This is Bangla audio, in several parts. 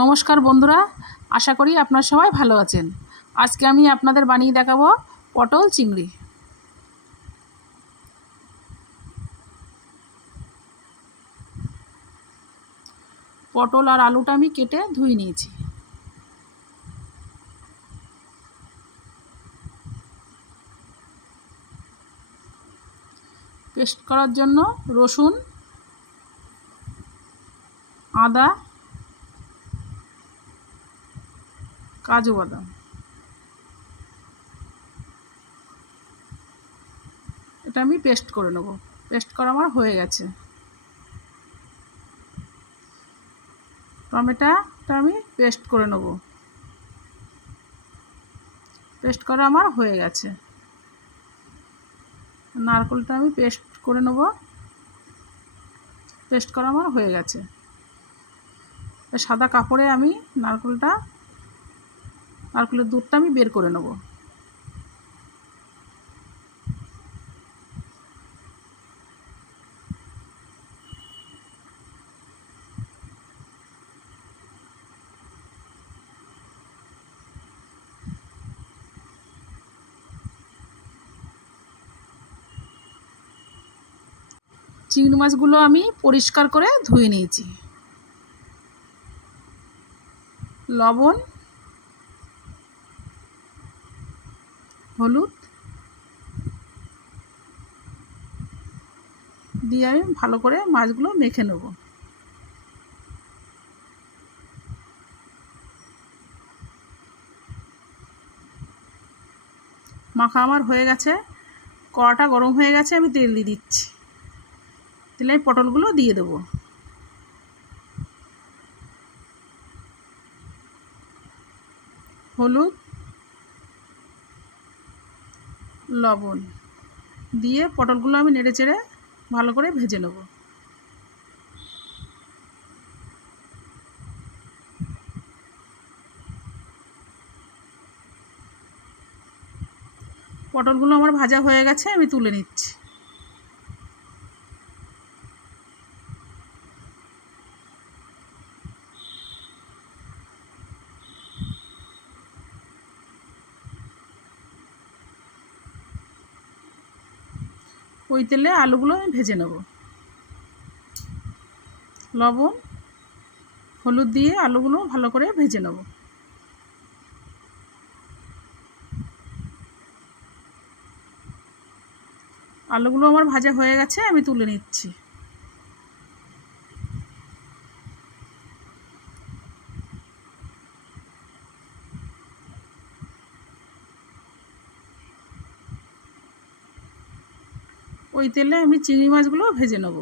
নমস্কার বন্ধুরা, আশা করি আপনারা সবাই ভালো আছেন। আজকে আমি আপনাদের বানিয়ে দেখাবো পটল চিংড়ি। পটল আর আলুটা আমি কেটে ধুয়ে নিয়েছি। পেস্ট করার জন্য রসুন, আদা, কাজু বাদাম এটা আমি পেস্ট করে নেব। পেস্ট করা আমার হয়ে গেছে। টমেটোটা আমি পেস্ট করে নেব। পেস্ট করা আমার হয়ে গেছে। নারকেলটা আমি পেস্ট করে নেব। পেস্ট করা আমার হয়ে গেছে। সাদা কাপড়ে আমি নারকেলের দুধটা আমি বের করে নেব। চিংড়ি মাছগুলো আমি পরিষ্কার করে ধুয়ে নিয়েছি। লবণ, হলুদ দিয়ে আমি ভালো করে মাছগুলো মেখে নেব। মাখা আমার হয়ে গেছে। কড়াটা গরম হয়ে গেছে, আমি তেল দিয়ে দিচ্ছি। তেলে আমি পটলগুলো দিয়ে দেবো। হলুদ, লবণ দিয়ে পটলগুলো আমি নেড়ে চেড়ে ভালো করে ভেজে নেব। পটলগুলো আমার ভাজা হয়ে গেছে, আমি তুলে নিচ্ছি। ওই তেলে আলুগুলো আমি ভেজে নেব। লবণ, হলুদ দিয়ে আলুগুলো ভালো করে ভেজে নেব। আলুগুলো আমার ভাজা হয়ে গেছে, আমি তুলে নিচ্ছি। ওই তেলে আমি চিংড়ি মাছগুলো ভেজে নেব।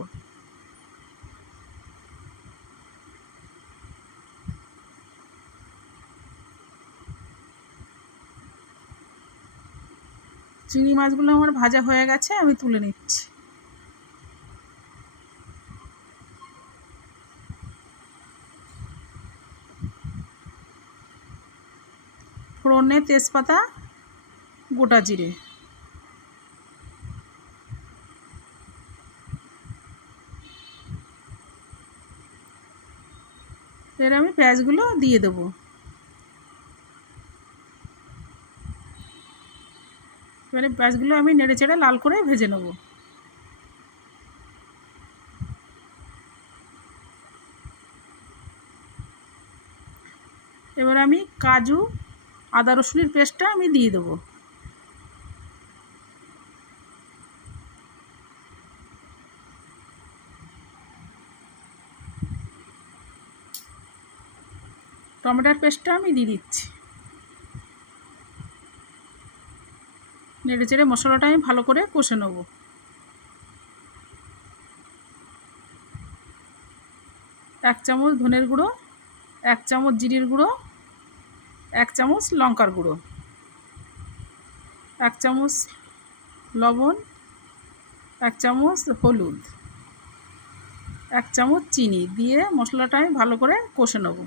চিংড়ি মাছগুলো আমার ভাজা হয়ে গেছে, আমি তুলে নিচ্ছি। ফোড়নে তেজপাতা, গোটা জিরে, এর আমি পেঁয়াজগুলো দিয়ে দেবো। এবারে পেঁয়াজগুলো আমি নেড়ে চেড়ে লাল করে ভেজে নেব। এবার আমি কাজু, আদা রসুনের পেস্টটা আমি দিয়ে দেবো। টমেটোর পেস্টটা আমি দিয়ে দিচ্ছি। নেড়ে চেড়ে মশলাটা আমি ভালো করে কষে নেব। এক চামচ ধনের গুঁড়ো, এক চামচ জিরের গুঁড়ো, এক চামচ লঙ্কার গুঁড়ো, এক চামচ লবণ, এক চামচ হলুদ, এক চামচ চিনি দিয়ে মশলাটা আমি ভালো করে কষে নেব।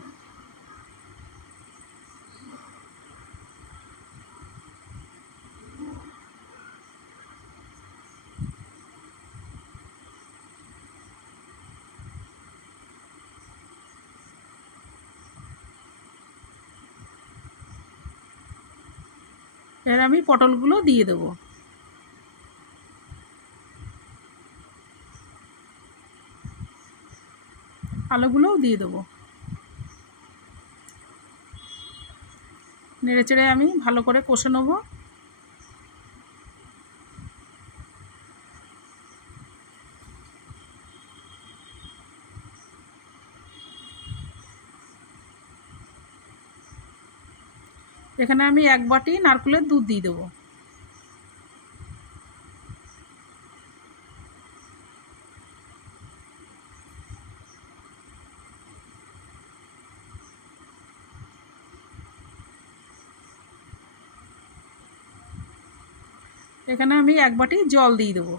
এবার আমি পটলগুলো দিয়ে দেবো। আলুগুলোও দিয়ে দেবো। নেড়ে চেড়ে আমি ভালো করে কষে নেব। এখানে আমি 1 বাটি নারকেলের দুধ দিয়ে দেবো। এখানে আমি 1 বাটি জল দিয়ে দেবো।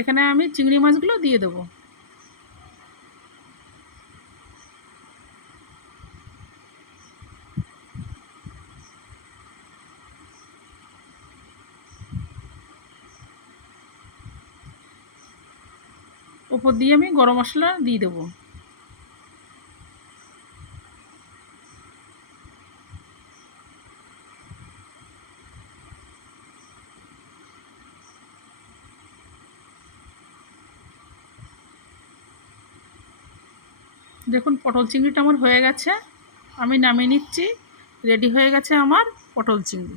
এখানে আমি চিংড়ি মাছগুলো দিয়ে দেবো। ওপর দিয়ে আমি গরম মশলা দিয়ে দেবো। দেখুন পটল চিংড়িটা আমার হয়ে গেছে, আমি নামিয়ে নিচ্ছি। রেডি হয়ে গেছে আমার পটল চিংড়ি।